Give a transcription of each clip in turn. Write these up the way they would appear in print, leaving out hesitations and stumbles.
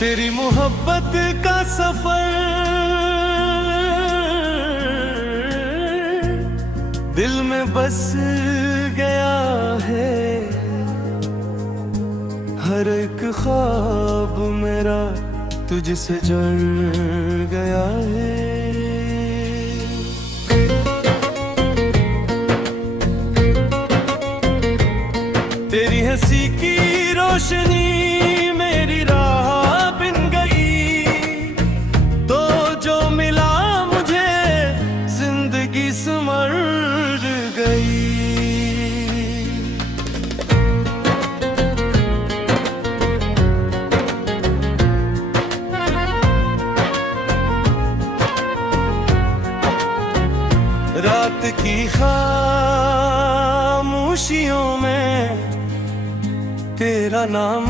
तेरी मोहब्बत का सफर दिल में बस गया है। हर एक ख्वाब मेरा तुझसे जुड़ गया है। तेरी हंसी की रोशनी मेरी राह बिन गई, तो जो मिला मुझे जिंदगी संवर गई। रात की खामोशियों में तेरा नाम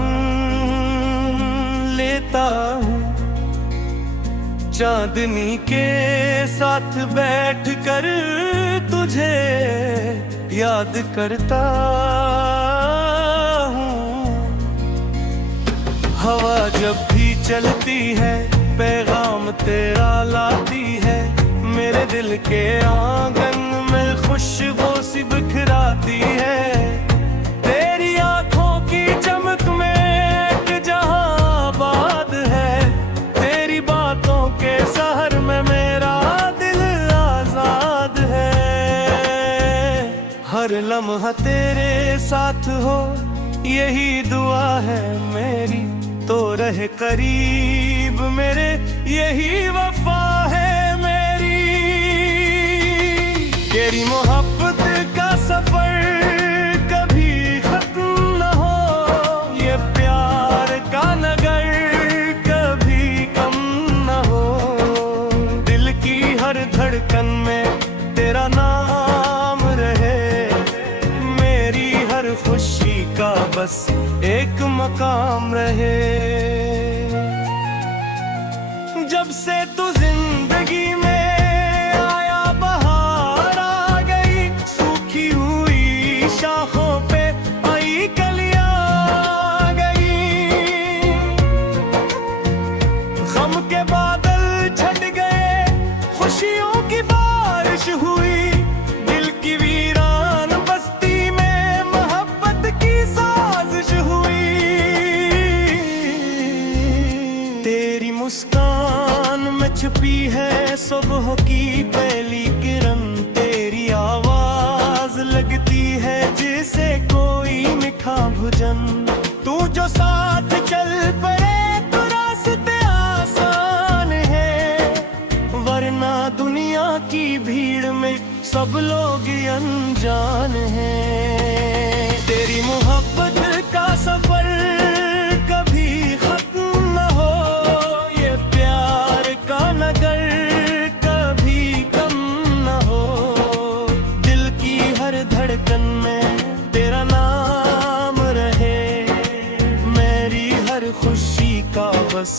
लेता हूँ, चांदनी के साथ बैठ कर तुझे याद करता हूँ। हवा जब भी चलती है पैगाम तेरा लाती है, मेरे दिल के आंगन में खुशबू सी बिखराती है। तेरी आंखों की चमक में एक जहां आबाद है, तेरी बातों के शहर में मेरा दिल आजाद है। हर लम्हा तेरे साथ हो यही दुआ है मेरी, तो रहे करीब मेरे यही वफा है। तेरी मोहब्बत का सफर कभी खत्म न हो, ये प्यार का नगर कभी कम न हो। दिल की हर धड़कन में तेरा नाम रहे, मेरी हर खुशी का बस एक मकाम रहे। जब से तू जिंदगी में शाखों पे आई कलियां गई, गम के बादल छट गए, खुशियों की बारिश हुई। दिल की वीरान बस्ती में मोहब्बत की साजिश हुई। तेरी मुस्कान में छुपी है सुबह की पहली किरण, तेरी आवाज लगती है जैसे कोई मीठा भोजन। तू जो साथ चल पड़े तो रास्ते आसान है, वरना दुनिया की भीड़ में सब लोग अनजान हैं। तेरी मोहब्बत का सफर कभी खत्म न हो, ये प्यार का नगर कभी कम न हो। दिल की हर धड़कन में तेरा नाम रहे, मेरी हर खुशी का बस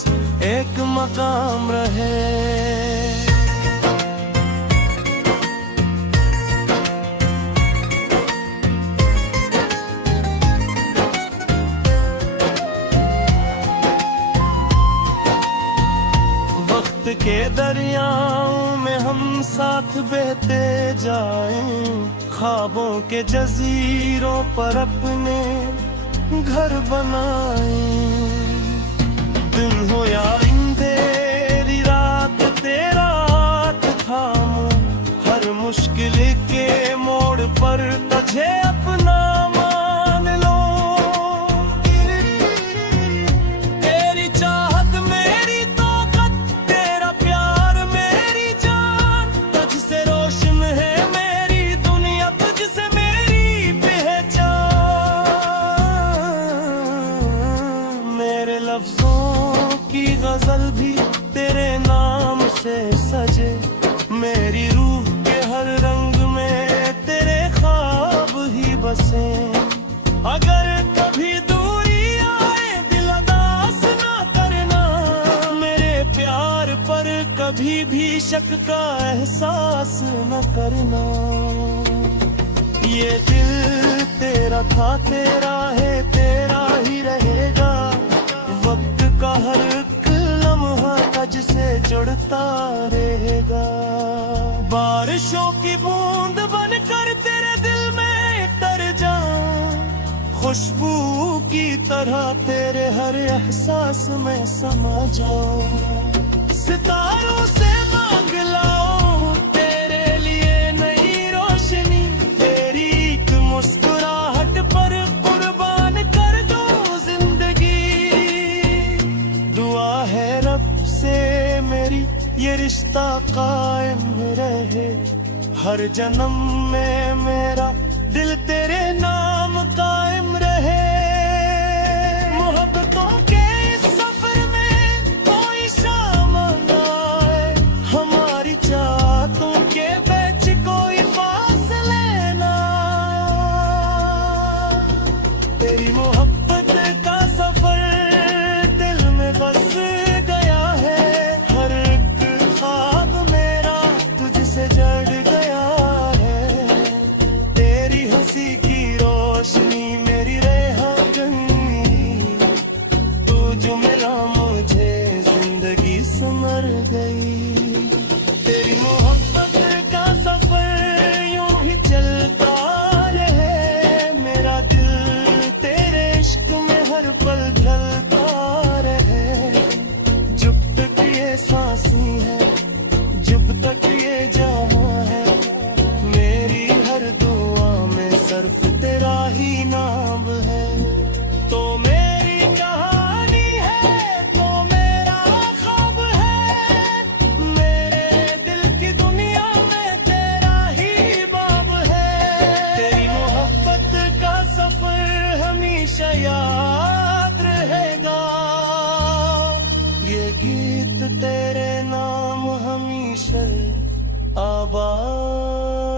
एक मकाम रहे। वक्त के दरियाओं में हम साथ बहते जाएं, ख्वाबों के जजीरों पर अपने घर बनाएं। दिन हो या अंधेरी रात तेरा हाथ थामूं, हर मुश्किल के मोड़ पर तुझे अपना मान लो। तेरी चाहत मेरी ताकत, तेरा प्यार मेरी जान, तुझसे रोशन है मेरी दुनिया, तुझसे मेरी पहचान। मेरे लफ्जों की गजल भी तेरे नाम से सजे, मेरी रूह के हर रंग में तेरे ख्वाब ही बसे। अगर कभी दूरी आए दिल उदास ना करना, मेरे प्यार पर कभी भी शक का एहसास न करना। ये दिल तेरा था, तेरा है, तेरा ही रहेगा। वक्त का हर एक लम्हा तुझसे जुड़ता रहेगा। बारिशों की बूंद बनकर तेरे दिल में तर जाऊं, खुशबू की तरह तेरे हर एहसास में समा जाऊं। सितारों से मांग लाऊं तेरे लिए नई रोशनी, तेरी एक मुस्कुराहट पर कुर्बान कर दूं जिंदगी। दुआ है रब से मेरी ये रिश्ता कायम रहे, हर जन्म में मेरा दिल तेरे नाम कायम रहे। मोहब्बतों के इस सफर में कोई शाम ना आए, हमारी चाहतों के बीच कोई फासले ना। तेरी मोहब्बत का सफर दिल में बस गया है, हर एक ख्वाब मेरा तुझसे जड़ गया है। तेरी हंसी की रोशनी मेरी रेहागनी, तू जो मिला मुझे जिंदगी संवर गई। तेरी मोहब्बत का सफर यूं ही चलता रहे, मेरा दिल तेरे इश्क में हर पल ढलता रहे। जब तक ये सांसें है, जब तक ये जहां है, मेरी हर दुआ में सिर्फ तेरा ही नाम है। तो मेरी कहानी है, तो मेरा ख्वाब है, मेरे दिल की दुनिया में तेरा ही बाब है। तेरी मोहब्बत का सफर हमेशा याद रहेगा, ये गीत तेरे नाम हमेशा आबाद